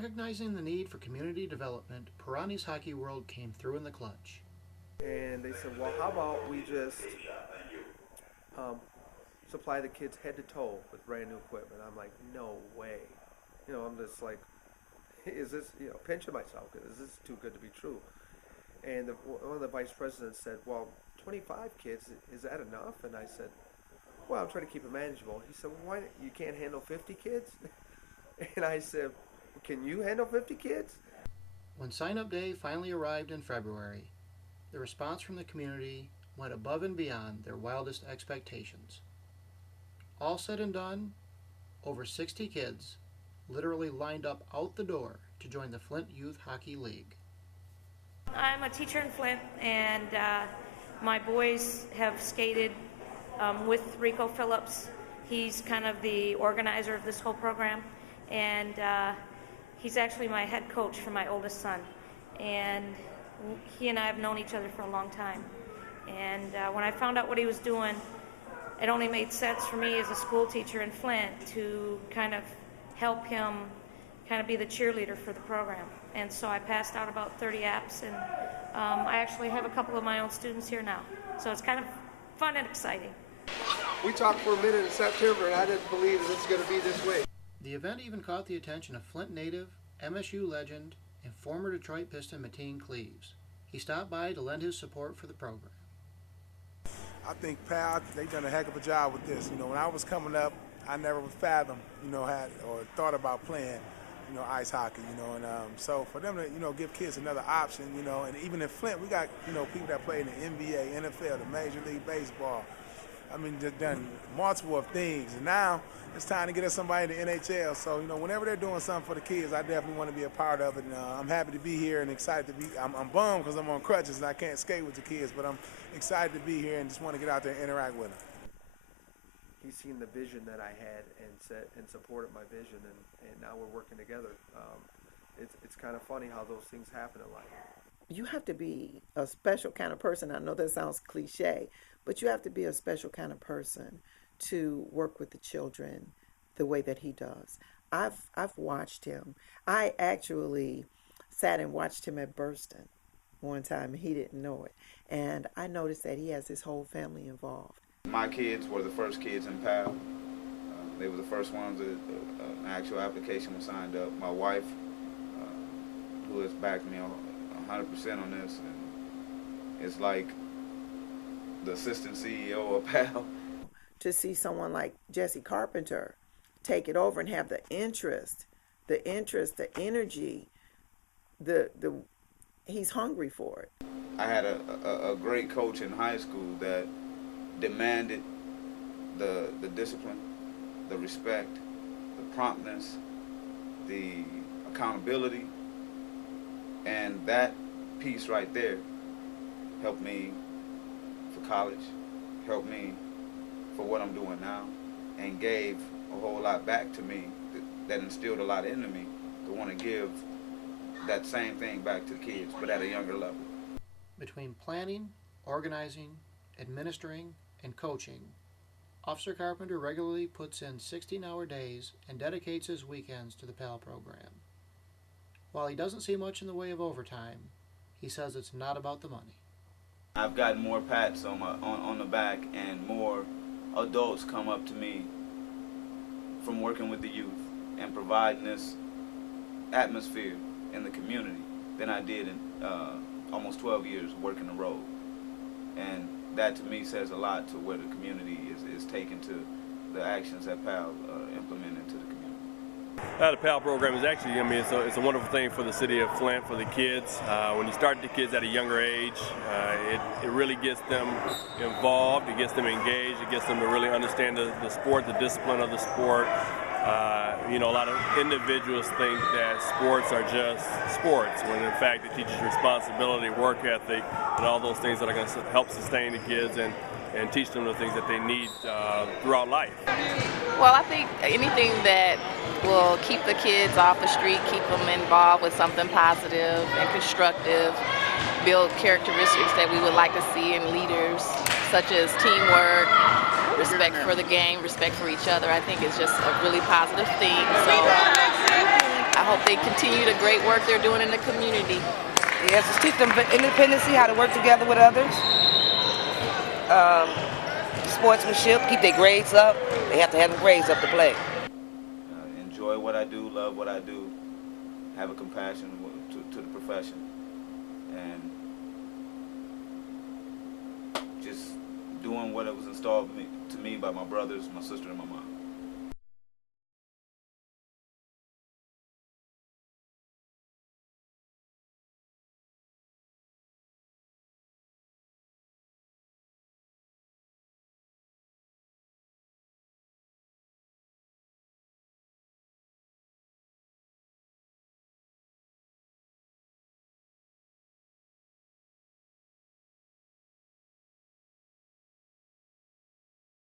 recognizing the need for community development, Perani's Hockey World came through in the clutch. And they said, well, how about we just supply the kids head to toe with brand new equipment. I'm like, no way. I'm just like, is this, pinching myself, because is this too good to be true? And one of the vice presidents said, well, 25 kids, is that enough? And I said, well, I'm trying to keep it manageable. He said, well, why, you can't handle 50 kids? And I said, can you handle 50 kids? When sign-up day finally arrived in February, the response from the community went above and beyond their wildest expectations. All said and done, over 60 kids literally lined up out the door to join the Flint Youth Hockey League. I'm a teacher in Flint, and my boys have skated with Rico Phillips. He's kind of the organizer of this whole program, and he's actually my head coach for my oldest son. And he and I have known each other for a long time. And when I found out what he was doing, it only made sense for me as a school teacher in Flint to kind of help him kind of be the cheerleader for the program. And so I passed out about 30 apps, and I actually have a couple of my own students here now. So it's kind of fun and exciting. We talked for a minute in September, and I didn't believe this was going to be this way. The event even caught the attention of Flint native, MSU legend, and former Detroit Piston Mateen Cleaves. He stopped by to lend his support for the program. I think P.A.L, they've done a heck of a job with this. When I was coming up, I never would fathom, had or thought about playing, ice hockey, and so for them to, give kids another option, and even in Flint, we got, people that play in the NBA, NFL, the Major League Baseball. I mean, they've done multiple of things, and now it's time to get us somebody in the NHL. So, whenever they're doing something for the kids, I definitely want to be a part of it. And I'm happy to be here and excited to be. I'm bummed because I'm on crutches and I can't skate with the kids, but I'm excited to be here and just want to get out there and interact with them. He's seen the vision that I had and supported my vision, and now we're working together. It's kind of funny how those things happen in life. You have to be a special kind of person. I know that sounds cliche, but you have to be a special kind of person to work with the children the way that he does. I've watched him. I actually sat and watched him at Burston one time, and he didn't know it. And I noticed that he has his whole family involved. My kids were the first kids in P.A.L. They were the first ones that an actual application was signed up. My wife, who has backed me 100% on this, and it's like the assistant CEO of P.A.L. To see someone like Jesse Carpenter take it over and have the interest, the energy, he's hungry for it. I had a great coach in high school that demanded the discipline, the respect, the promptness, the accountability, and that piece right there helped me for college, helped me for what I'm doing now, and gave a whole lot back to me that instilled a lot into me to want to give that same thing back to the kids, but at a younger level. Between planning, organizing, administering, and coaching, Officer Carpenter regularly puts in 16-hour days and dedicates his weekends to the P.A.L program. While he doesn't see much in the way of overtime, he says it's not about the money. I've gotten more pats on the back, and more adults come up to me from working with the youth and providing this atmosphere in the community than I did in almost 12 years working the road. And that to me says a lot to where the community is taking to the actions that P.A.L implement into the community. The P.A.L program is actually, it's a wonderful thing for the city of Flint, for the kids. When you start the kids at a younger age, it really gets them involved, it gets them engaged, it gets them to really understand the sport, the discipline of the sport. A lot of individuals think that sports are just sports, when in fact it teaches responsibility, work ethic, and all those things that are going to help sustain the kids and teach them the things that they need throughout life. Well, I think anything that will keep the kids off the street, keep them involved with something positive and constructive, build characteristics that we would like to see in leaders, such as teamwork, respect for the game, respect for each other. I think it's just a really positive thing. So I hope they continue the great work they're doing in the community. Yes, just teach them independency, how to work together with others. Sportsmanship, keep their grades up. They have to have their grades up to play. Enjoy what I do, love what I do, have a compassion to the profession, and just doing what it was installed to me by my brothers, my sister, and my mom.